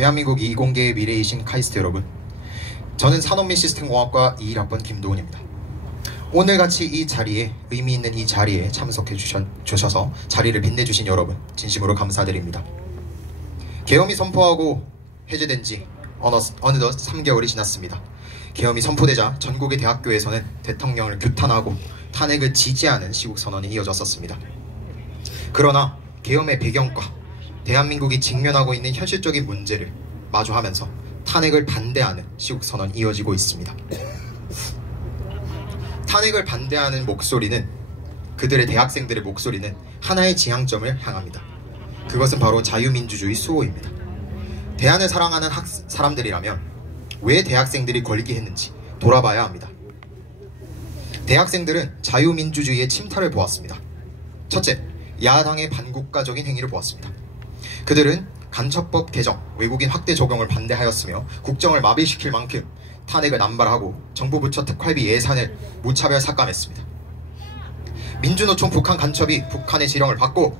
대한민국 이공계의 미래이신 카이스트 여러분, 저는 산업및 시스템공학과 21학번 김도훈입니다. 오늘같이 이 자리에, 의미 있는 이 자리에 참석해 주셔서 자리를 빛내주신 여러분 진심으로 감사드립니다. 계엄이 선포하고 해제된 지 어느덧 3개월이 지났습니다. 계엄이 선포되자 전국의 대학교에서는 대통령을 규탄하고 탄핵을 지지하는 시국선언이 이어졌었습니다. 그러나 계엄의 배경과 대한민국이 직면하고 있는 현실적인 문제를 마주하면서 탄핵을 반대하는 시국선언이 이어지고 있습니다. 탄핵을 반대하는 목소리는, 그들의 대학생들의 목소리는 하나의 지향점을 향합니다. 그것은 바로 자유민주주의 수호입니다. 대안을 사랑하는 사람들이라면 왜 대학생들이 걸기했는지 돌아봐야 합니다. 대학생들은 자유민주주의의 침탈을 보았습니다. 첫째, 야당의 반국가적인 행위를 보았습니다. 그들은 간첩법 개정, 외국인 확대 적용을 반대하였으며 국정을 마비시킬 만큼 탄핵을 남발하고 정부 부처 특활비 예산을 무차별 삭감했습니다. 민주노총 북한 간첩이 북한의 지령을 받고,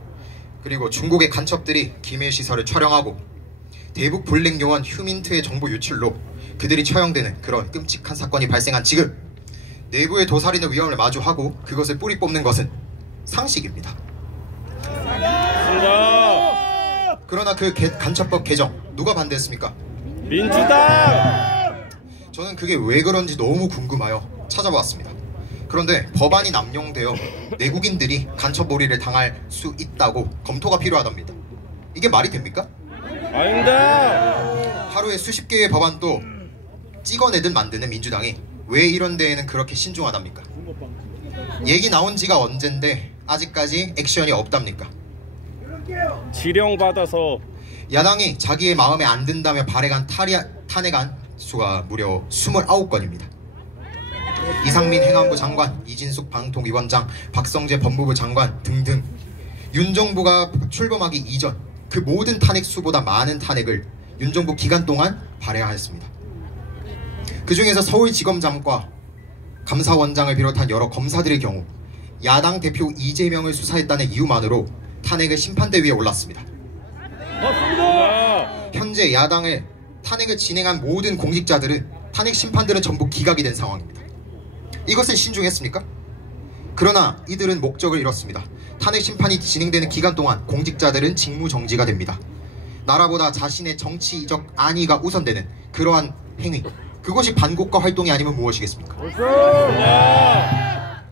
그리고 중국의 간첩들이 기밀시설을 촬영하고, 대북 블랙 요원 휴민트의 정보 유출로 그들이 처형되는 그런 끔찍한 사건이 발생한 지금, 내부의 도살인의 위험을 마주하고 그것을 뿌리 뽑는 것은 상식입니다. 그러나 그 간첩법 개정 누가 반대했습니까? 민주당! 저는 그게 왜 그런지 너무 궁금하여 찾아보았습니다. 그런데 법안이 남용되어 내국인들이 간첩몰이를 당할 수 있다고 검토가 필요하답니다. 이게 말이 됩니까? 아닙니다. 하루에 수십 개의 법안도 찍어내듯 만드는 민주당이 왜 이런 데에는 그렇게 신중하답니까? 얘기 나온 지가 언젠데 아직까지 액션이 없답니까? 지령받아서 야당이 자기의 마음에 안 든다며 발행한 탄핵안 수가 무려 29건입니다. 이상민 행안부 장관, 이진숙 방통위원장, 박성재 법무부 장관 등등 윤 정부가 출범하기 이전 그 모든 탄핵 수보다 많은 탄핵을 윤 정부 기간 동안 발행하였습니다. 그 중에서 서울지검장과 감사원장을 비롯한 여러 검사들의 경우 야당 대표 이재명을 수사했다는 이유만으로 탄핵의 심판대 위에 올랐습니다. 맞습니다. 현재 야당을 탄핵을 진행한 모든 공직자들은, 탄핵 심판들은 전부 기각이 된 상황입니다. 이것은 신중했습니까? 그러나 이들은 목적을 잃었습니다. 탄핵 심판이 진행되는 기간 동안 공직자들은 직무정지가 됩니다. 나라보다 자신의 정치적 안위가 우선되는 그러한 행위, 그것이 반국가 활동이 아니면 무엇이겠습니까?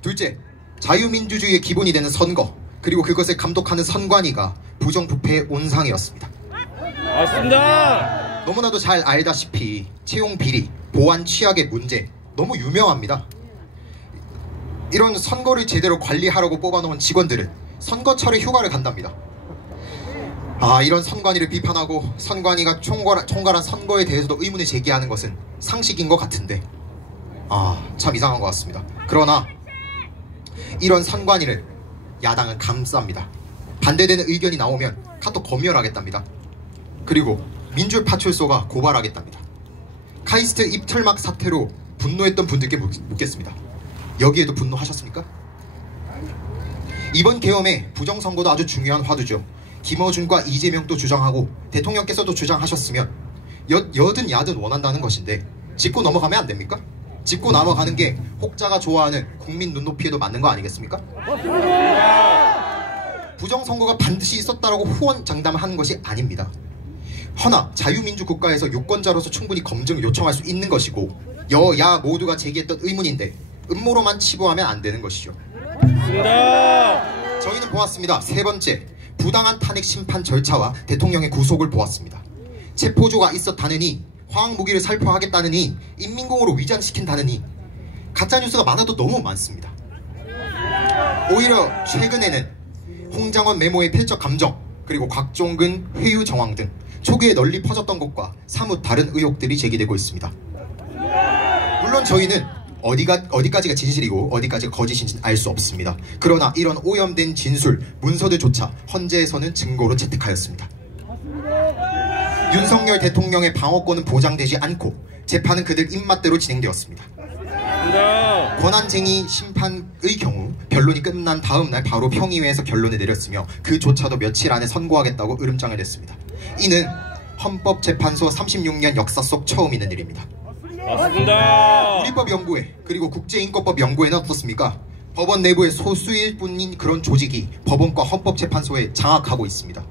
둘째, 자유민주주의의 기본이 되는 선거, 그리고 그것을 감독하는 선관위가 부정부패의 온상이었습니다. 맞습니다. 너무나도 잘 알다시피 채용 비리, 보안 취약의 문제 너무 유명합니다. 이런 선거를 제대로 관리하라고 뽑아놓은 직원들은 선거철에 휴가를 간답니다. 이런 선관위를 비판하고 선관위가 총괄한 선거에 대해서도 의문을 제기하는 것은 상식인 것 같은데 참 이상한 것 같습니다. 그러나 이런 선관위를 야당은 감쌉니다. 반대되는 의견이 나오면 카톡 검열하겠답니다. 그리고 민주파출소가 고발하겠답니다. 카이스트 입틀막 사태로 분노했던 분들께 묻겠습니다. 여기에도 분노하셨습니까? 이번 계엄의 부정선거도 아주 중요한 화두죠. 김어준과 이재명도 주장하고 대통령께서도 주장하셨으면 여든 야든 원한다는 것인데 짚고 넘어가면 안 됩니까? 짚고 넘어가는 게 혹자가 좋아하는 국민 눈높이에도 맞는 거 아니겠습니까? 부정선거가 반드시 있었다라고 후원장담을 하는 것이 아닙니다. 허나 자유민주 국가에서 유권자로서 충분히 검증을 요청할 수 있는 것이고 여야 모두가 제기했던 의문인데 음모로만 치부하면 안 되는 것이죠. 저희는 보았습니다. 세 번째, 부당한 탄핵 심판 절차와 대통령의 구속을 보았습니다. 체포조가 있었다느니, 화학무기를 살포하겠다느니, 인민공으로 위장시킨다느니 가짜뉴스가 많아도 너무 많습니다. 오히려 최근에는 홍장원 메모의 필적 감정, 그리고 곽종근 회유 정황 등 초기에 널리 퍼졌던 것과 사뭇 다른 의혹들이 제기되고 있습니다. 물론 저희는 어디까지가 진실이고 어디까지가 거짓인지는 알 수 없습니다. 그러나 이런 오염된 진술, 문서들조차 헌재에서는 증거로 채택하였습니다. 윤석열 대통령의 방어권은 보장되지 않고 재판은 그들 입맛대로 진행되었습니다. 권한쟁의 심판의 경우 변론이 끝난 다음 날 바로 평의회에서 결론을 내렸으며 그조차도 며칠 안에 선고하겠다고 으름장을 냈습니다. 이는 헌법재판소 36년 역사 속 처음 있는 일입니다. 맞습니다. 우리법연구회 그리고 국제인권법연구회는 어떻습니까? 법원 내부의 소수일 뿐인 그런 조직이 법원과 헌법재판소에 장악하고 있습니다.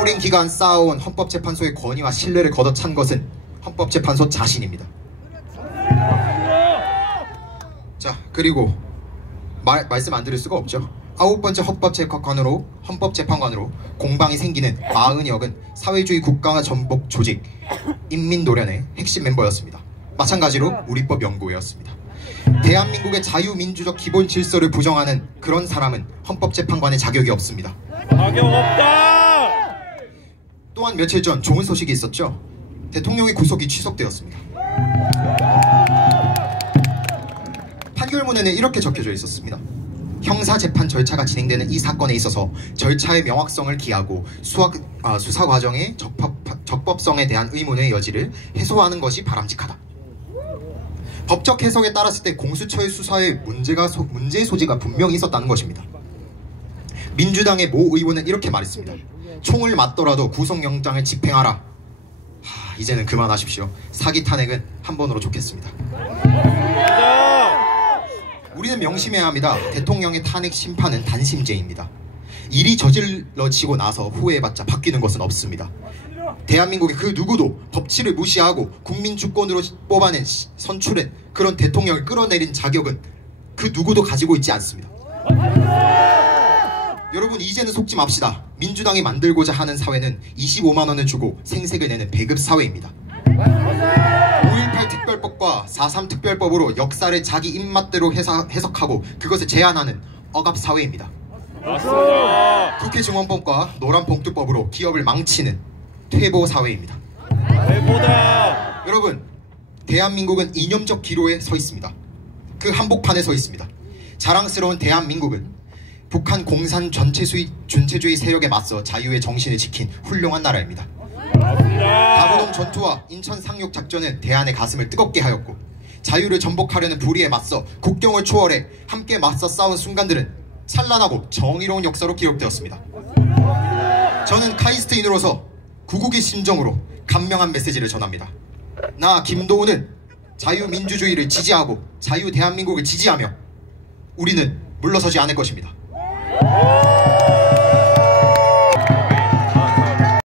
오랜 기간 쌓아온 헌법재판소의 권위와 신뢰를 걷어찬 것은 헌법재판소 자신입니다. 자, 그리고 말씀 안 드릴 수가 없죠. 9번째 헌법재판관으로 공방이 생기는 마은혁은 사회주의 국가 전복 조직 인민노련의 핵심 멤버였습니다. 마찬가지로 우리법연구회였습니다. 대한민국의 자유민주적 기본 질서를 부정하는 그런 사람은 헌법재판관의 자격이 없습니다. 자격 없다. 또한 며칠 전 좋은 소식이 있었죠. 대통령의 구속이 취소되었습니다. 판결문에는 이렇게 적혀져 있었습니다. 형사재판 절차가 진행되는 이 사건에 있어서 절차의 명확성을 기하고 수사 과정의 적법성에 대한 의문의 여지를 해소하는 것이 바람직하다. 법적 해석에 따랐을 때 공수처의 수사에 문제의 소지가 분명히 있었다는 것입니다. 민주당의 모 의원은 이렇게 말했습니다. 총을 맞더라도 구속영장을 집행하라. 이제는 그만하십시오. 사기 탄핵은 한 번으로 좋겠습니다. 우리는 명심해야 합니다. 대통령의 탄핵 심판은 단심제입니다. 일이 저질러지고 나서 후회해봤자 바뀌는 것은 없습니다. 대한민국의 그 누구도 법치를 무시하고 국민 주권으로 뽑아낸 선출한 그런 대통령을 끌어내린 자격은 그 누구도 가지고 있지 않습니다. 여러분, 이제는 속지 맙시다. 민주당이 만들고자 하는 사회는 25만 원을 주고 생색을 내는 배급 사회입니다. 5.18 특별법과 4.3 특별법으로 역사를 자기 입맛대로 해석하고 그것을 제한하는 억압 사회입니다. 맞습니다. 국회 증언법과 노란 봉투법으로 기업을 망치는 퇴보 사회입니다. 퇴보다. 여러분, 대한민국은 이념적 기로에 서 있습니다. 그 한복판에 서 있습니다. 자랑스러운 대한민국은 북한 공산 전체주의 세력에 맞서 자유의 정신을 지킨 훌륭한 나라입니다. 다부동 전투와 인천 상륙 작전은 대한의 가슴을 뜨겁게 하였고 자유를 전복하려는 불의에 맞서 국경을 초월해 함께 맞서 싸운 순간들은 찬란하고 정의로운 역사로 기록되었습니다. 저는 카이스트인으로서 구국의 심정으로 간명한 메시지를 전합니다. 나 김도우는 자유민주주의를 지지하고 자유 대한민국을 지지하며 우리는 물러서지 않을 것입니다.